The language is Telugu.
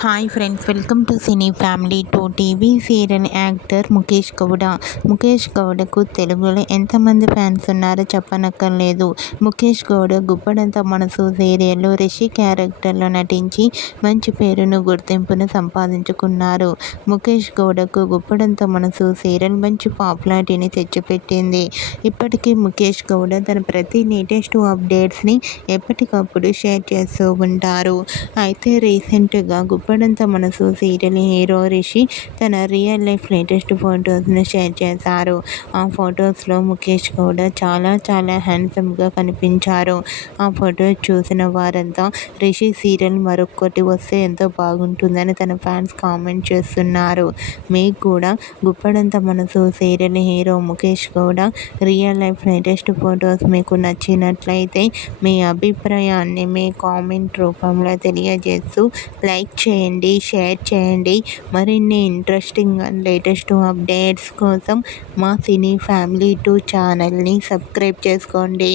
Hi friends, welcome to cine family two. TV serial actor Mukesh Gowda. Mukesh గౌడకు తెలుగులో ఎంతమంది ఫ్యాన్స్ ఉన్నారో చెప్పనక్కర్లేదు. ముఖేష్ గౌడ గుప్పడంత మనసు సీరియల్లో రిషి క్యారెక్టర్లో నటించి మంచి పేరును గుర్తింపును సంపాదించుకున్నారు. ముఖేష్ గౌడకు గుప్పడంత మనసు సీరియల్ మంచి పాపులారిటీని తెచ్చిపెట్టింది. ఇప్పటికీ ముఖేష్ గౌడ తన ప్రతి లేటెస్ట్ అప్డేట్స్ని ఎప్పటికప్పుడు షేర్ చేస్తూ ఉంటారు. అయితే రీసెంట్గా గుప్పడంత మనసు సీరియల్ హీరో రిషి తన రియల్ లైఫ్ లేటెస్ట్ ఫొటోస్ను షేర్ చేశారు. ఆ ఫొటోస్లో ముఖేష్ గౌడ చాలా హ్యాండ్సమ్గా కనిపించారు. ఆ ఫొటోస్ చూసిన వారంతా రిషి సీరియల్ మరొకటి వస్తే ఎంతో బాగుంటుందని తన ఫ్యాన్స్ కామెంట్ చేస్తున్నారు. మీకు కూడా Guppedantha Manasu serial hero Mukesh Gowda real life latest photos మీకు నచ్చినట్లయితే మీ అభిప్రాయాన్ని మీ కామెంట్ రూపంలో తెలియజేస్తూ లైక్ చేయండి, షేర్ చేయండి. మరిన్ని ఇంట్రెస్టింగ్ అండ్ లేటెస్ట్ అప్డేట్స్ కోసం మా సినీ ఫ్యామిలీ 2 ఛానల్ని సబ్స్క్రైబ్ చేసుకోండి.